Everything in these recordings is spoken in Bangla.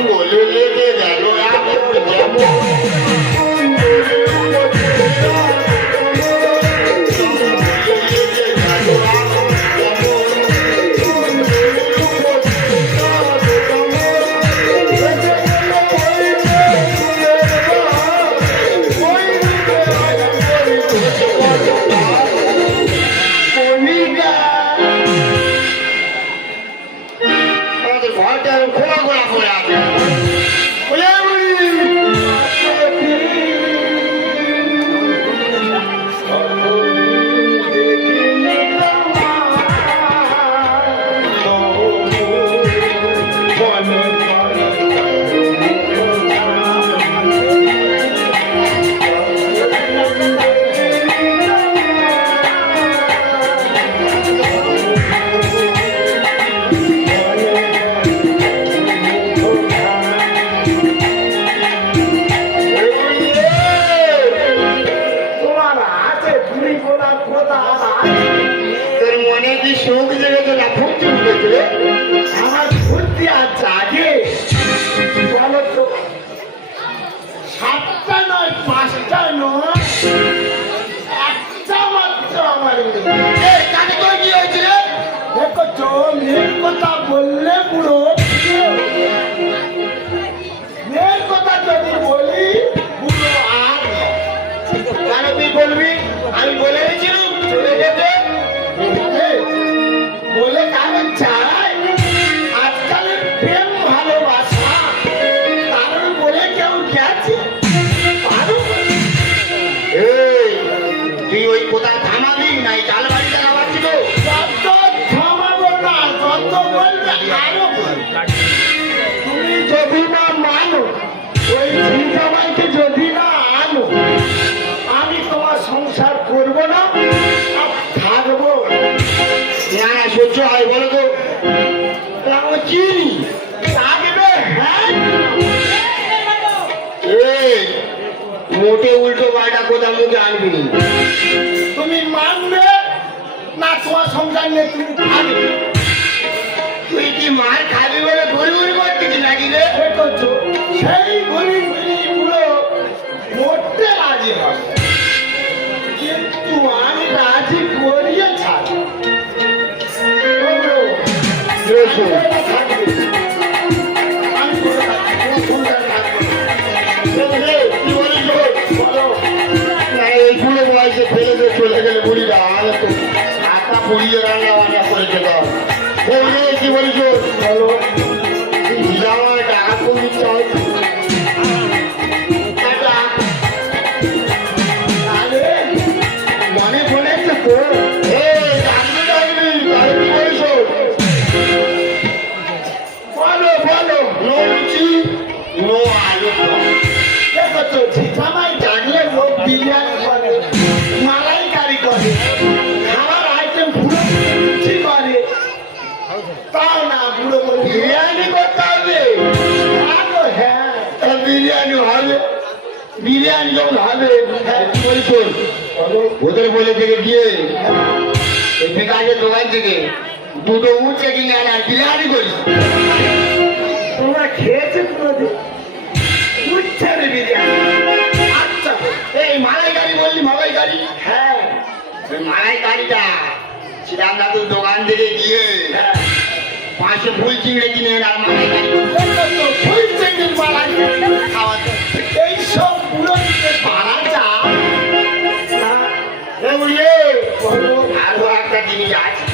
জঙ্গলে লেগে গেল কথা বললে পুরো মেয়ের কথা যদি বলি পুরো আর কেন তুই বলবি আমি বলে গেছিলাম চলে যেতে বলে কারণ চাই আজকালের প্রেম ভালোবাসা কারণ বলে কেউ গেছে তুই ওই কোথায় থামাবি নাই চাল বাড়িতে নামাচ্ছি তো তুমি যদি না মানো ওই ঝিঝাবাইকে যদি না আনো আমি তোমার সংসার করবো না থাকবো না সহ্য হয় বলো তো চিনি থাকবে হ্যাঁ মোটে উল্টো পাল্টা কোথাও মুখে আনবি তুমি মানবে না তোমার সংসার নিয়ে তুমি থাকবে তুই কি মার খাবি বলে ঘুরি ঘুরি করতেছি নাকি রে সেই গরিব গরিবগুলো মরতে রাজি হবে কিন্তু আমি রাজি করিয়ে ছাড়ব এইগুলো বয়সে ফেলে দিয়ে চলে গেলে বুড়িটা আগে তো আটা পুড়িয়ে রান্না বান্না করে খেতে হবে কি বলিস বলো আমার টাকা কম দিতে হয় মনে পড়েছে তো বলো বলো নো রুচি নো আলু দেখো তো ঝিঝামাই জানলে লোক বিরিয়ানি করে মালাইকারি করে খাবার আইটেম পুরো রুচি করে তাও না পুরো বিরিয়ানি করতে হবে হ্যাঁ বিরিয়ানি হবে বিরিয়ানি যখন হবে ওদের বলে থেকে গিয়ে বিকাশের দোকান থেকে দুটো উঠছে কিনে আর বিরিয়ানি করিস তোমরা খেয়েছে কোনোদিন উঠছে রে বিরিয়ানি আচ্ছা এই মালাইকারি বললি মালাইকারি হ্যাঁ ওই মালাইকারিটা শ্রীরাম দাদুর দোকান থেকে গিয়ে 500 ফুল চিংড়ে কিনে আর মালাইকারি ফুল চিংড়ির মালাই খাওয়া এইসব পুরো পাড়া চা আরো একটা জিনিস আছে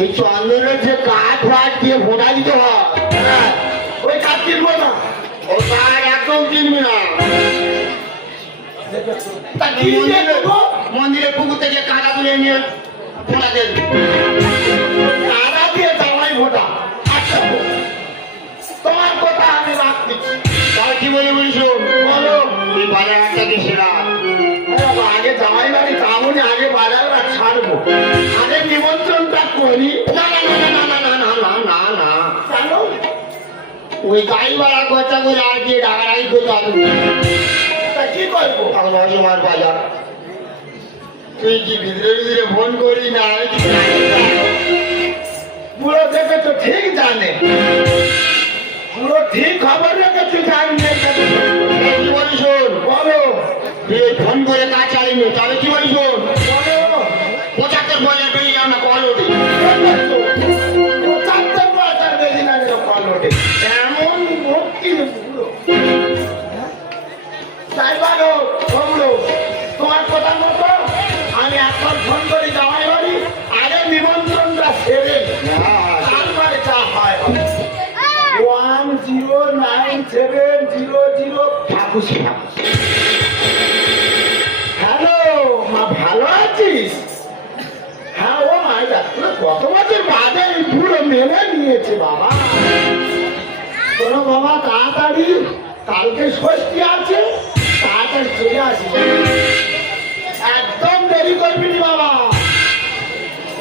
এই চন্দনের যে কাঠ ফাট দিয়ে ভোটা দিতে হয় ওই কাঠ কিনবো না ও কাঠ একদম কিনবি না তা কিনে দেবো মন্দিরের পুকুর থেকে কাঁটা তুলে নিয়ে ভোটা দেবে কাদা দিয়ে জামাই ভোটা আচ্ছা তোমার কথা আমি রাখছি তাও কি বলে বলিস বলো তুই বাজার হাটটা গেছে না আগে জামাই বাড়ি যাবনি আগে বাজার ছাড়বো আগে নিমন্ত্রণটা করি না না না না না না না না না না কেন ওই গাড়ি ভাড়া খরচা করে আর দিয়ে ডাকারাই করতে হবে তা কি করবো এখন অসমার বাজার তুই কি ভিতরে ভিতরে ফোন করি না পুরো দেখে তো ঠিক জানে ঠিক খবর রেখেছি যাইনি। এই কি বলি শোন, বলো তুই এই ফোন করে কাজ চালিয়ে তাহলে কি বলি শোন, বলো 75,000 পেয়ে যাও না কল ওঠে। 75,000 বেশি না যেন কল ওঠে। এমন ভক্তি পুরো। তাই বলো বলো, তোমার কথা মতো আমি একবার ফোন করি জামাই বাড়ি, আগে নিমন্ত্রণটা সেরে তারপরে যা হয় হবে। 109700 ঠাকুর। হ্যালো মা, ভালো আছিস? হ্যাঁ ও মাইদা, কত বছর বাদে এই পুরো মেনে নিয়েছে বাবা। শোনো বাবা, তাড়াতাড়ি কালকে ষষ্ঠী আছে, তাড়াতাড়ি চলে আসিস, একদম দেরি করবি না বাবা।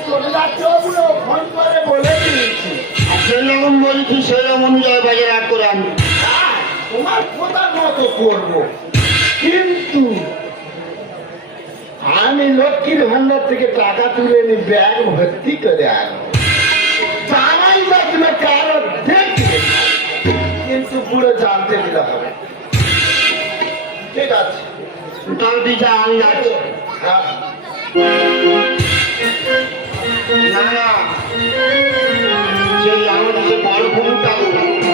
চলে যাচ্ছে ওগুলো ফোন করে বলে দিয়েছি। আর সেরকম বলছি সেরকম অনুযায়ী বাজার হাট করে আনবি। হ্যাঁ, তোমার কথার মতো করবো, কিন্তু আমি লক্ষ্মীর ভান্ডার থেকে টাকা তুলে নি, ব্যাগ ভর্তি করে আনবো। জানাই লাগবে কারো দেখবে, কিন্তু পুরো জানতে দিতে হবে। ঠিক আছে, তাহলে তুই যা, আমি যাচ্ছি। হ্যাঁ। না না, সেই আমাদের সে বড় কুমুরটা, বড় কুমুরটা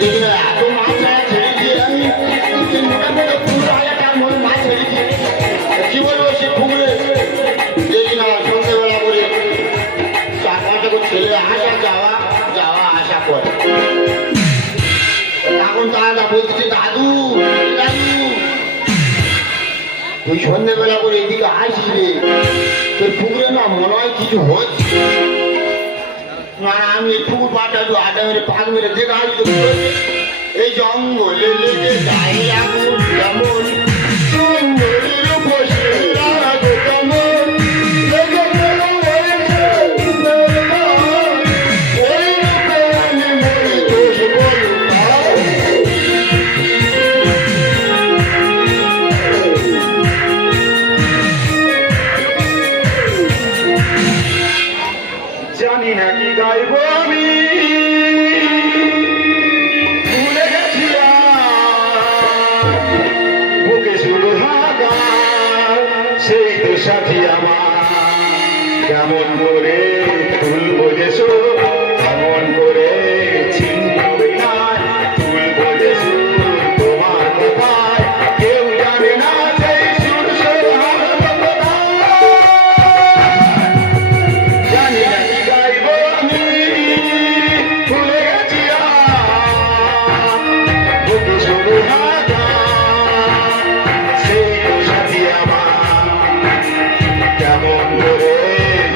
দেখি না এত মাছ ছেড়ে দিয়ে আমি মোটামুটি 15,000 মতো মাছ ছেড়ে দিয়ে কি বলবো সে পুকুরে দেখি না সন্ধ্যেবেলা করে 4-5টা করে ছেলে আসা যাওয়া যাওয়া আসা করে। এখন তারা বলতেছে দাদু দাদু তুই সন্ধ্যেবেলা করে এদিকে আসবি, তোর পুকুরে না মনে হয় কিছু হচ্ছে না। আমি এই পুকুর পাটা একটু আড্ডা মেরে পাক মেরে দেখে আসি তো এই জঙ্গলে লেগে যাই আগুন যেমন সুন্দরীর বসে রাখো কেমন লেগে গেল ওই রূপে আমি মরি দোষ বলুন। জানি না কি গাইব আমি, ভুলে গেছিলাম বুকে শুধু হাগার সেই তো সাথী আমার। কেমন করে তুলবো যেসো, কেমন করে ছিনবি না তুলবো যেসো তোমার কথায়, কেউ জানে না সেই সুর সোহার কথায়। জানি না কি গাইব আমি, ভুলে গেছি বুকে শুধু হাজার সেই তো সাথী আমার। কেমন করে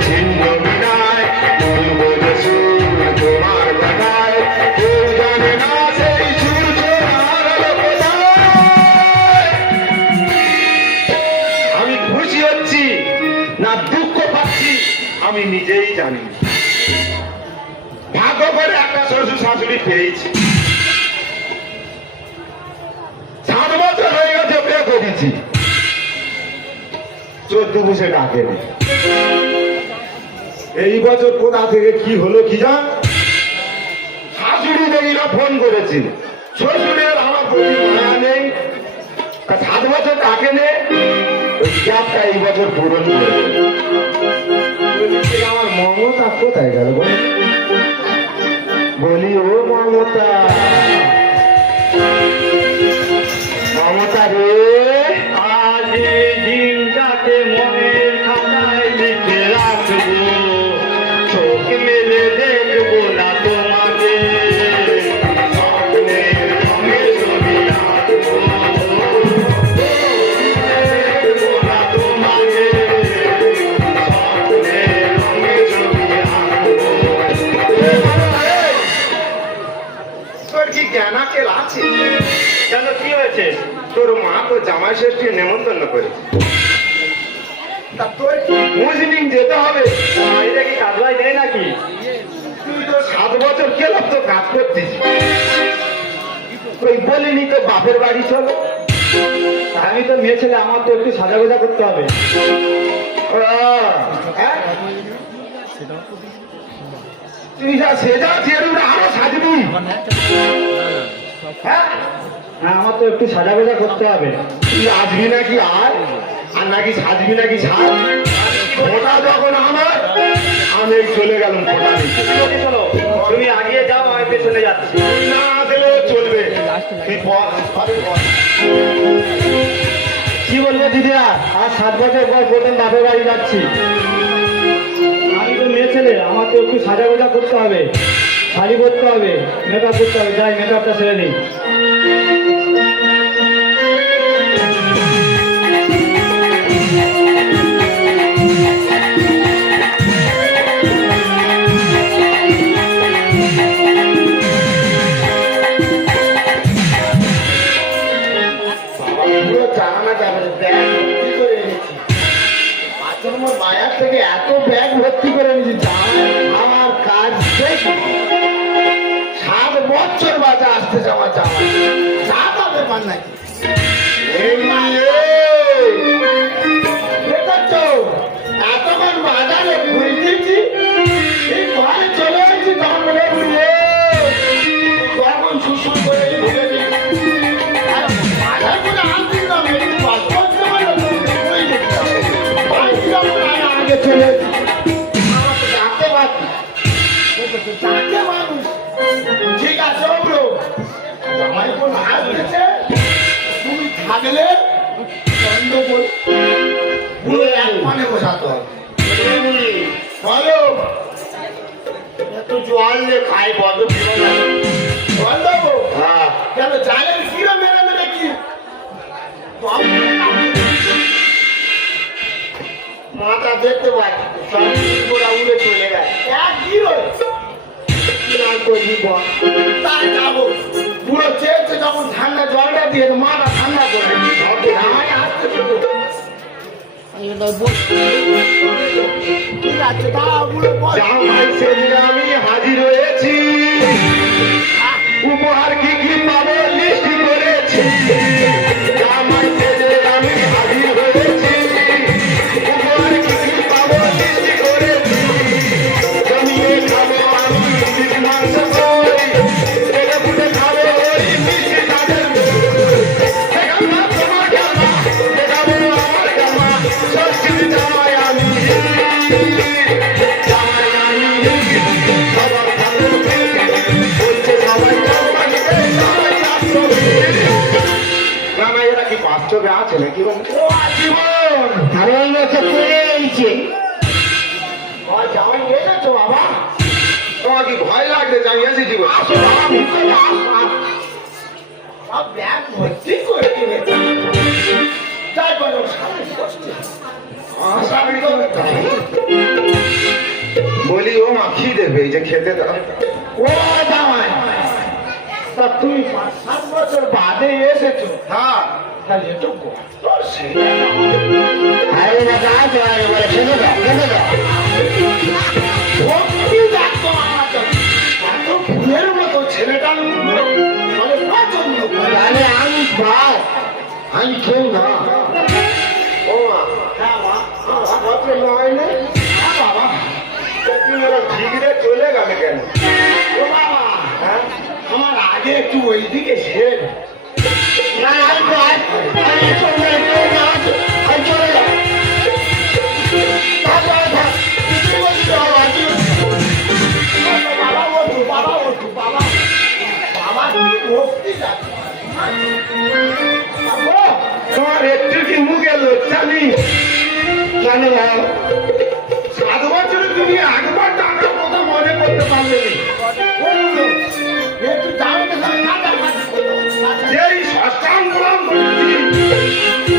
ছিন্ন বিনায় তুলবো যে সুর তোমার কথায়, কেউ জানে না সেই সুর সোনার কোথায়। আমি খুশি হচ্ছি না দুঃখ পাচ্ছি আমি নিজেই জানি। ভাগ্য করে একটা শ্বশুর শাশুড়ি পেয়েছি, 7 বছর হয়ে গেছে বিয়ে করেছি, 14 বছর ডাকে নি। এই বছর কোথা থেকে কি হলো কি জান, শাশুড়ি দেখিরা ফোন করেছিল, শ্বশুরের আমার প্রতি মায়া নেই, 7 বছর ডাকে নে, ওই গ্যাপটা এই বছর পূরণ করে দেবে। আমার মমতা কোথায় গেল বলি, ও মমতা, মমতা রে, আজ এই দিনটাকে মনের খাতায় লিখে রাখবো, চোখ মেলে দেখবো না তোমাকে, স্বপ্নের রঙে ছবি আঁকবো, দেখবো না তোমাকে, স্বপ্নের রঙে ছবি আঁকবো। তোর কি জ্ঞান আকেল আছে? কেন কি হয়েছে? তোর মা তো জামাই ষষ্ঠীর নেমন্তন্ন করে, তা তোর মুসলিম যেতে হবে, এটা কি কাজলাই দেয় নাকি? তুই তো 7 বছর গেলাম তো কাজ করতিস, তুই বলিনি তো বাপের বাড়ি চলো। আমি তো মেয়ে ছেলে, আমার তো একটু সাজা গোজা করতে হবে। তুই যা সেজা চেরুটা আরো সাজবি। হ্যাঁ হ্যাঁ আমার তো একটু সাজা গোজা করতে হবে। তুই আসবি নাকি আর নাকি সাজবি নাকি সাজ? ওটা যখন আমার আমি চলে গেলাম ফোটা নিতে। চলো তুমি আগিয়ে যাও, আমি পেছনে যাচ্ছি। না দিলেও চলবে। তুই পর, পর। কি বলবো দিদিরা, আর 7 বছর পর প্রথম বাপের বাড়ি যাচ্ছি। আমি তো মেয়ে ছেলে, আমার তো একটু সাজা গোজা করতে হবে, শাড়ি পরতে হবে, মেকআপ করতে হবে। যাই মেকআপটা সেরে নিই। পুরো জানা যাবে না, ব্যাগ ভর্তি করে এনেছি। বাথরুমের বাজার থেকে এত ব্যাগ ভর্তি করে এনেছি, আমার কাজ শেষ। 7 বছর বাজে আসতেছে আমার জামা। জামা ব্যাপার নাকি? এই মেয়ে, দেখছো এতক্ষণ বাজারে ঘুরতেছি, এই ঘরে চলে এসেছি, তখন বলে বুঝে তখন শুশুর করে ঢুকেছি। ঠিক আছে জামাই কোন আসতেছে, তুমি থাকলে পুরো এক পানে বসাতে হবে। বলো একটু জল দিয়ে খাই বদ্ধ জল দেবো? হ্যাঁ কেন জালের কিলো মেরে মেরে কি মাথা দেখতে পাচ্ছি সব পুরা উড়ে চলে গেছে। এক কিলো কি আর করবি বল? তাই যাবো। পুরো চেয়েছে যখন ঠান্ডা জলটা দিয়ে মাথা ঠান্ডা করে জামাই আসতেছে তো। ঠিক আছে দাও পুরো জামাই সেদিন আমি হাজির হয়েছি, উপহার কি কি পাবো লিস্ট করেছি। জামাই সেদিন আমি হাজির হয়েছি, উপহার কি কি পাবো লিস্ট করেছি। জমিয়ে খাবো আমি মিষ্টির মাংস কই, পেটে পুটে খাবো ওই মিষ্টি তাদের দেখাবো না তোমার জামা, দেখাবো আমার জামা, ষষ্ঠীর জামাই আমি। জামাই আমি সবার ভালো বলছে সবাই জামাই সবাই আসবে। জামাই এরা কি বাস্তবে আছে নাকি বল? জীবন কারণ লোকে চলে এসেছে। জামাই এনেছো বাবা? তোমার কি ভয় লাগছে যাই এসেছি বলে? আসো বাবা, ভিতরে আসো। সব ব্যাগ ভর্তি করে কিনেছি। যাই বলো সামনে বসছে। আসামি তো তাই। বলি ও মা কি দেবে এই যে খেতে দাও? ও জামাই, তা তুমি 5-7 বছর বাদে এসেছো, হ্যাঁ তাহলে একটু কষ্ট সে আরে না কাজ হয় বলে খেতে দাও খেতে দাও। ভক্তি দেখতো আমার কাছে। এত ফুলের মতো ছেলেটার মানে পছন্দ করে। তাহলে আমি ভাত আমি কেউ না। ও মা হ্যাঁ মা, পত্র নয় না হ্যাঁ বাবা, ঠিকরে চলে গেলে কেন? ও বাবা, হ্যাঁ আমার আগে একটু ওইদিকে শের। না আমি ভাত আমি চলে কেউ না আমি চলে যাও। থাক, থাক, থাক। কিছু বলছো বাবা, কি বলছো? বাবা ওঠো, বাবা ওঠো, বাবা। বাবা তুমি ভক্তি দেখো। বাবা, তোমার একটু কি মুখে লজ্জা নেই? কেন বল? 7 বছরে তুমি একবার টাকার কথা মনে করতে পারলে না। বলুন, একটু দাম দেখালে কাটা কাটি করো। যেই সস্তান গোলাম করছি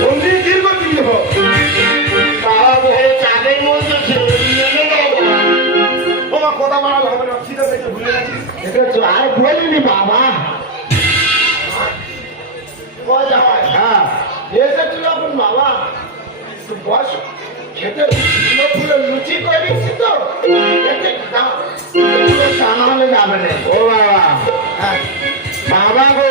অমনি দীর্ঘদিন হোক। তারা বহু চাঁদের মধ্যে ছিল নেমে যাবো। তোমার কথা বাড়ালে হবে না, খিদে পেটে ভুলে গেছি। দেখেছো, আর বলিনি বাবা। ও জামাই, হ্যাঁ এসেছিল এখন বাবা, একটু বস, খেতে ফুলে ফুলে লুচি করে দিচ্ছি তো, খেতে দাও। এগুলো টানা হলে যাবে না। ও বাবা হ্যাঁ, বাবা গো